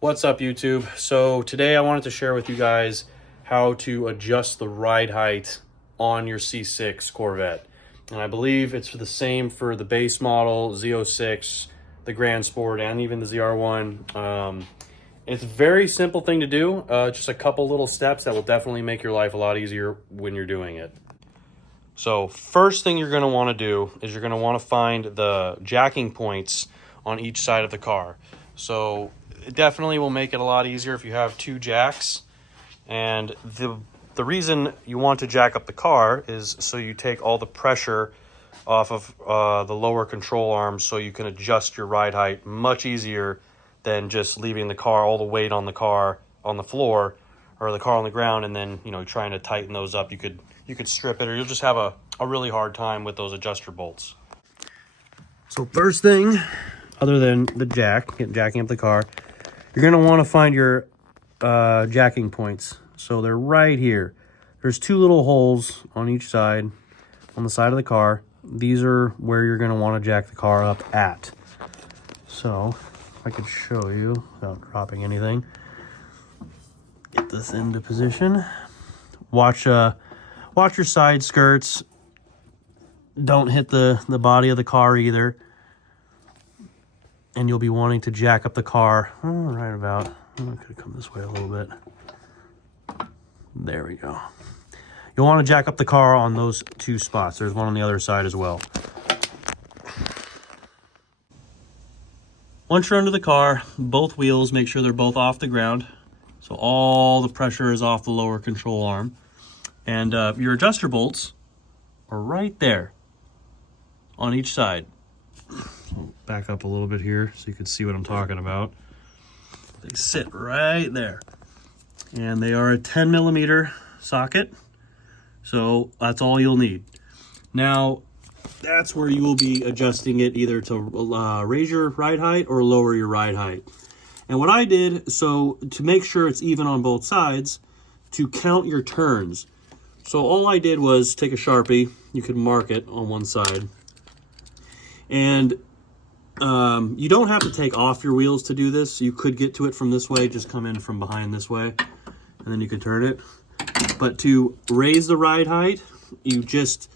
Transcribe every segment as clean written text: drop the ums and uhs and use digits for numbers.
What's up, YouTube? So today I wanted to share with you guys how to adjust the ride height on your C6 Corvette. And I believe it's the same for the base model, Z06, the Grand Sport, and even the ZR1. It's a very simple thing to do, just a couple little steps that will definitely make your life a lot easier when you're doing it. So first thing you're going to want to do is you're going to want to find the jacking points on each side of the car. So it definitely will make it a lot easier if you have two jacks. And the reason you want to jack up the car is so you take all the pressure off of the lower control arms, so you can adjust your ride height much easier than just leaving the car, all the weight on the car on the floor or the car on the ground, and then trying to tighten those up. You could strip it, or you'll just have a really hard time with those adjuster bolts. So first thing, other than the jacking up the car, you're going to want to find your jacking points. So they're right here. There's two little holes on each side, on the side of the car. These are where you're going to want to jack the car up at. So if I could show you without dropping anything. Get this into position. Watch your side skirts. Don't hit the body of the car either. And you'll be wanting to jack up the car right about, I could come this way a little bit. There we go. You'll want to jack up the car on those two spots. There's one on the other side as well. Once you're under the car, both wheels, make sure they're both off the ground. So all the pressure is off the lower control arm. And your adjuster bolts are right there on each side. So back up a little bit here so you can see what I'm talking about. They sit right there. And they are a 10 millimeter socket. So that's all you'll need. Now, that's where you will be adjusting it, either to raise your ride height or lower your ride height. And what I did, so to make sure it's even on both sides, to count your turns. So all I did was take a Sharpie. You could mark it on one side. And you don't have to take off your wheels to do this. You could get to it from this way, just come in from behind this way, and then you could turn it. But to raise the ride height, you just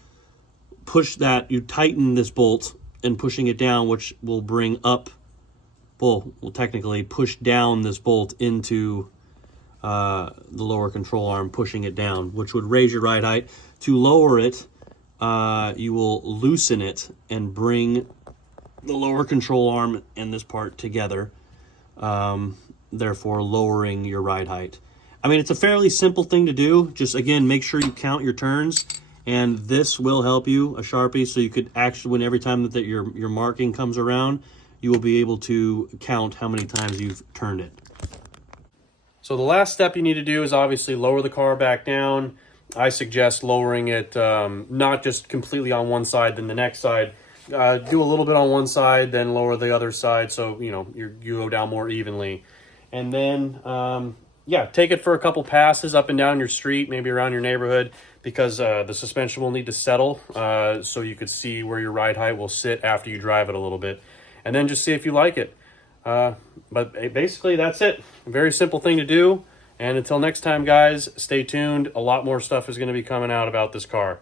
push that, you tighten this bolt and pushing it down, which will bring up, will technically push down this bolt into the lower control arm, pushing it down, which would raise your ride height. To lower it, you will loosen it and bring the lower control arm and this part together, therefore lowering your ride height. I mean, it's a fairly simple thing to do. Just, again, make sure you count your turns, and this will help you, a Sharpie, so you could actually, when every time that your marking comes around, you will be able to count how many times you've turned it. So the last step you need to do is obviously lower the car back down. I suggest lowering it not just completely on one side, then the next side. Do a little bit on one side, then lower the other side, so you go down more evenly. And then yeah, take it for a couple passes up and down your street, maybe around your neighborhood, because the suspension will need to settle, so you could see where your ride height will sit after you drive it a little bit, and then just see if you like it. But basically that's it. A very simple thing to do. And until next time, guys, stay tuned. A lot more stuff is going to be coming out about this car.